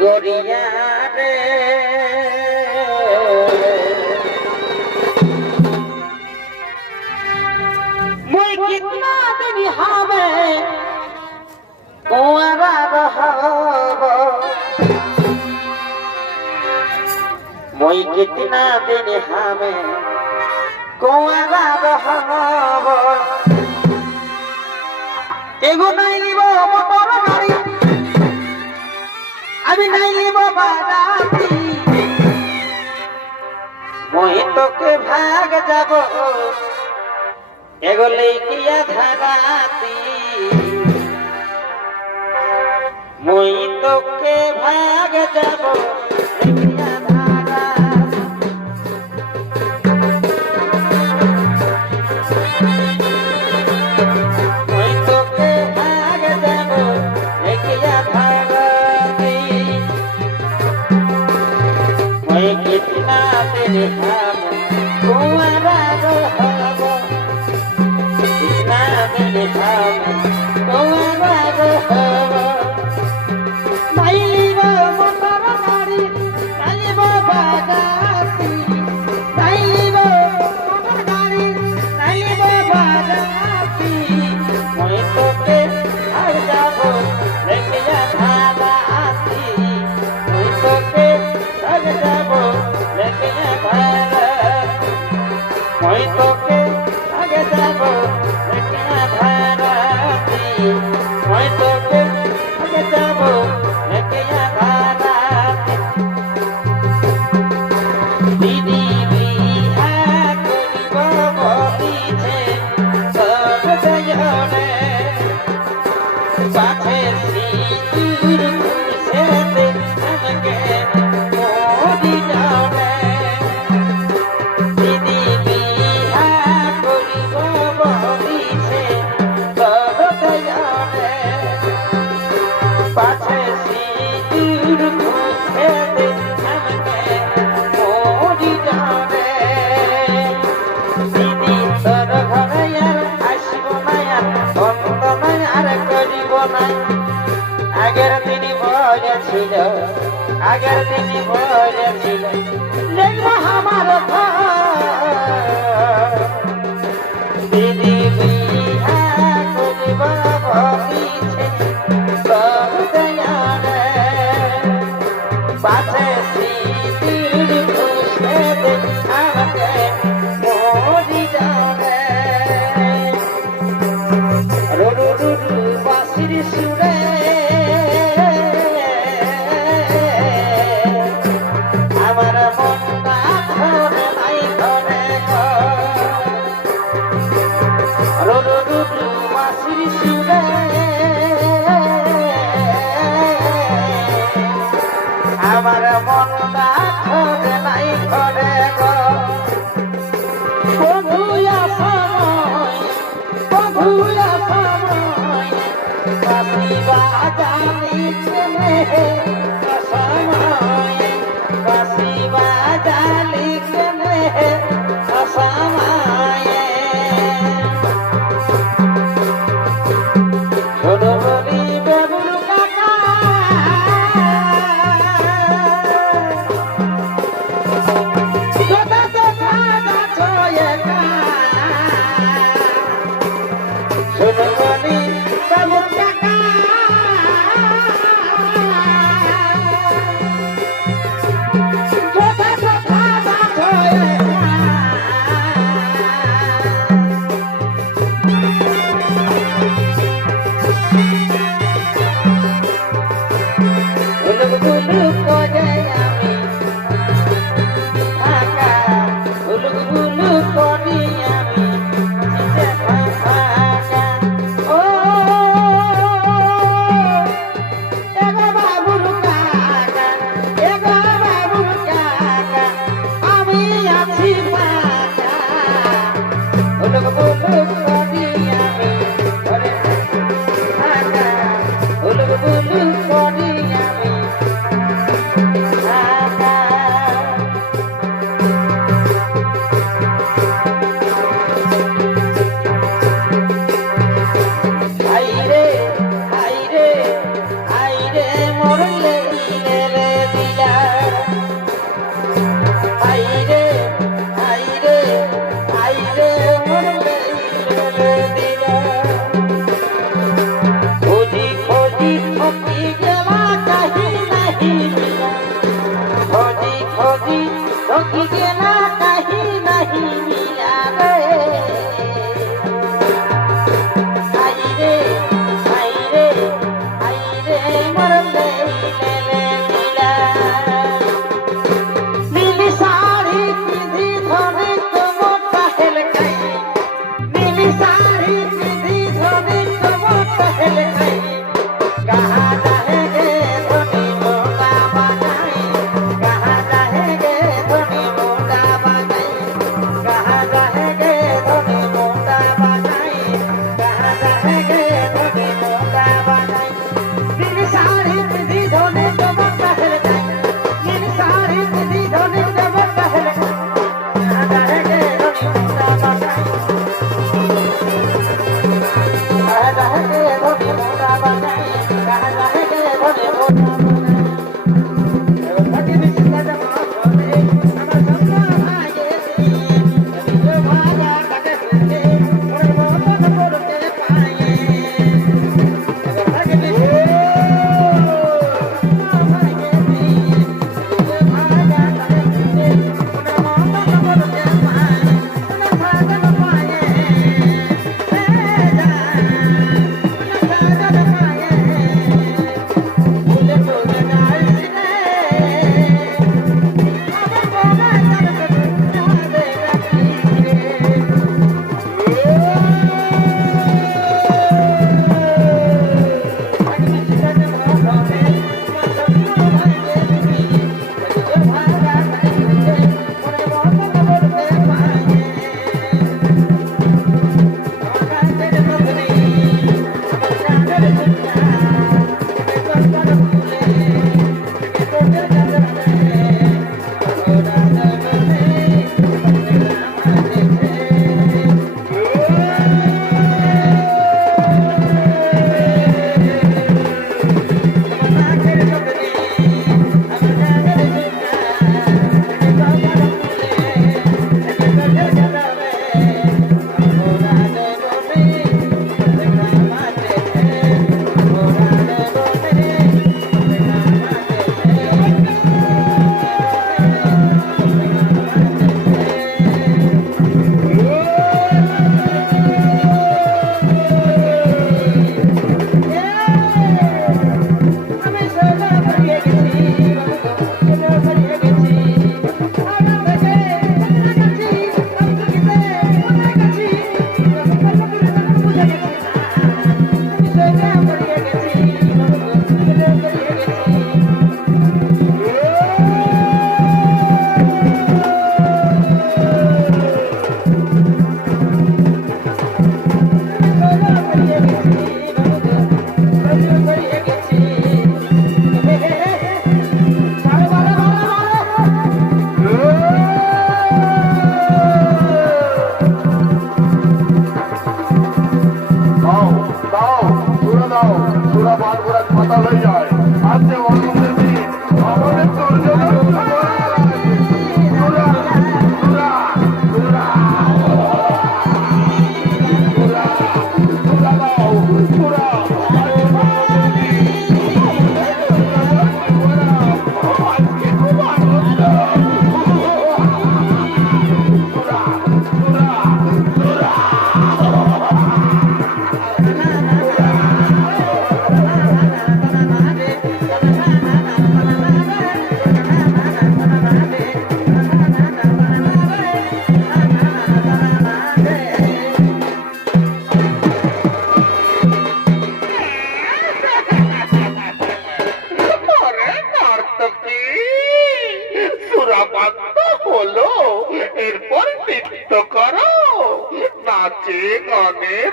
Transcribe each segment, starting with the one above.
गोरिया रे मुई कितना दिन हमें कुंवारा रहब मुई कितना दिन हमें कुंवारा रहब एगो नहीं लिबो मोटर गाड़ी अभी नहीं लिबो बाराती मुई तो के भाग जाबो एगो लइकिया धराती मुई तो के भाग जाबो लइकिया कितना तेरे हम कुंवारा रहब कितना तेरे हम कुंवारा रहब नहीं लिबो मोटर गाड़ी नहीं लिबो बाराती नहीं लिबो मोटर गाड़ी नहीं लिबो बाराती मैं तो के भाग जाबो लइकिया धराती मैं तो के भाग जाबो लइकिया धराती मैं तो के भाग जाबो लइकिया धराती मैं तो के भाग जाबो लइकिया धराती दीदी बिहा करिबो बहिछे सब जयने पाछे सिंदूर खुसे दे हमके मोदी जाने दीदी बिहा करिबो बहिछे सब जयने पाछे सिंदूर खुसे दे हमके मोदी जाने दीदी तोर घरे यार आइसबो ना यार बंद ना यार करिबो ना আগের দিনই বলেছিল আগের দিনই বলেছিল দেখবো আমার দিদি বিহা করিব বলিছে সব দয়ারে পাছে সিঁদুর খুশে দে আমাকে মোদি জানে রুরু রুরু বাঁশির সুরে আমার মনটা ধরে নাই ধরে গো রুরু রুরু বাঁশির সুরে আমার মনটা ধরে নাই ধরে গো বন্ধুয়া সময় বন্ধুয়া সময় বাঁশি বাজানি চেনে সময় বাঁশি বাজালি চেনে সময় ছোট বলি বেবুল কাকা কথা কথা যাচ্ছ একা ছোট বলি বেবুল কাকা কথা কথা যাচ্ছ একা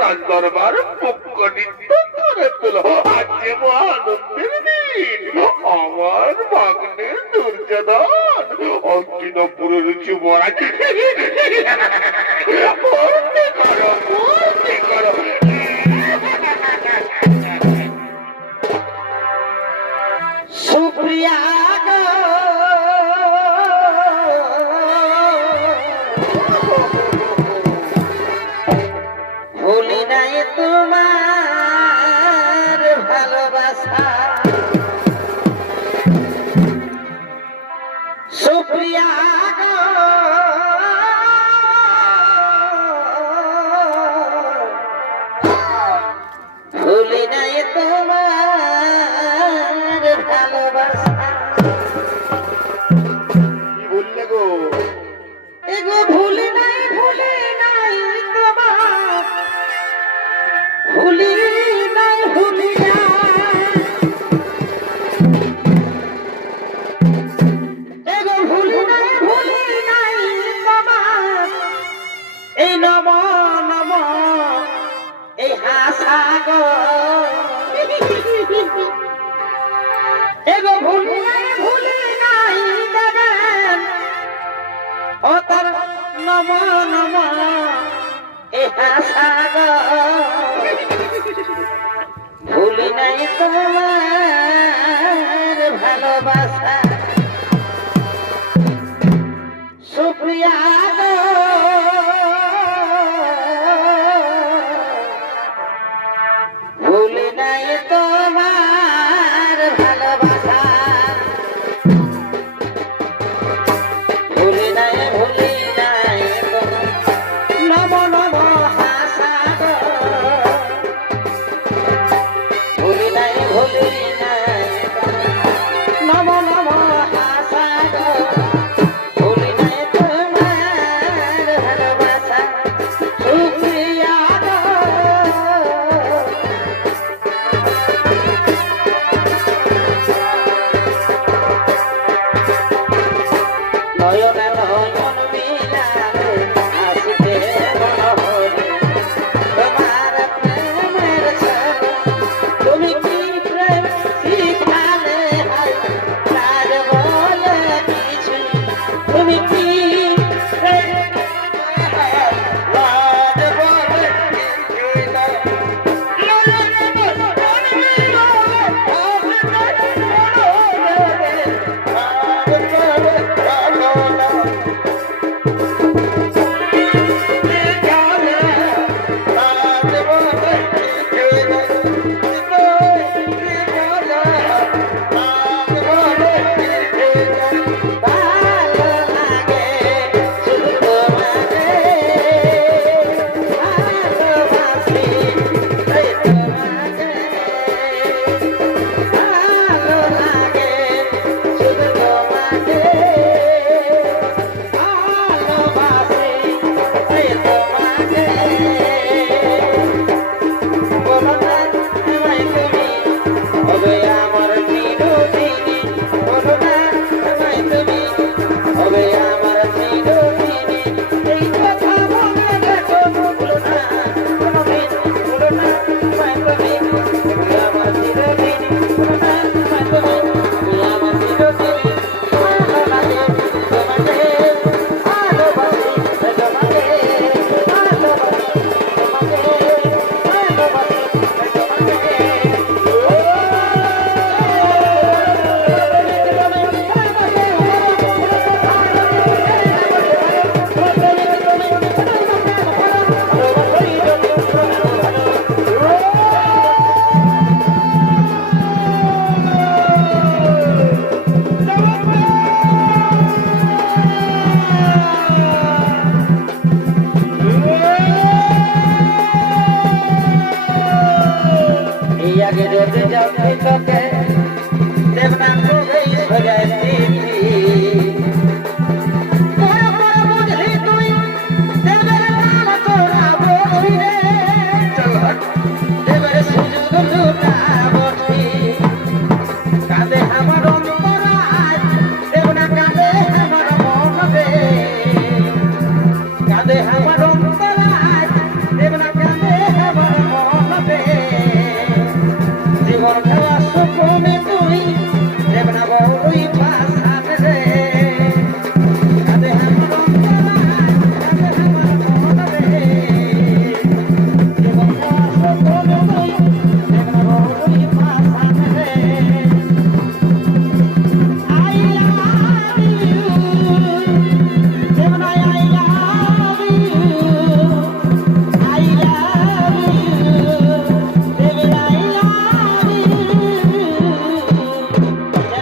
রাজদরবার পক্ষ নৃত্য করে তোলো। আজকে মহানন্দের দিন। আমার ভাগ্নে দুর্যোধন অস্তিনপুরের যুবরাজ মূর্তি করো, মূর্তি করো। সুপ্রিয়া ভুলি নাই তোমার ভালোবাসা। সুপ্রিয়া ভুলি নাই তোমার ভালোবাসা। কি বললে গো? এগো ভুলি নাই তোমার, ভুলি নাই এগো ভুলি নাই তোমার এই নম নম এই হাসা গো। এগো ভুলি নাই দেবেন ও তার নম নম এই হাসা গো। ভুলি নাই তোমার ভালোবাসা। সুপ্রিয়া গো ভুলি নাই তোমার ভালোবাসা। ভুলি নাই নম নম হাসা গো। ভুলি নাই নম নম হাসা গো। ভুলি নাই তোমার আগে যদি জানতে তোকে দেবনা তোকেই সজায় দিবি বুঝলি তুই দেবের নাম তোরা বসবি রে দেবের সুযোগ লুটা বসবি কাঁদে আমার অন্তরাজ দেবনা কাঁদে আমার মন রে কাঁদে আমার অন্তরাজ দেবনা কাঁদে আমার মন রে জীবন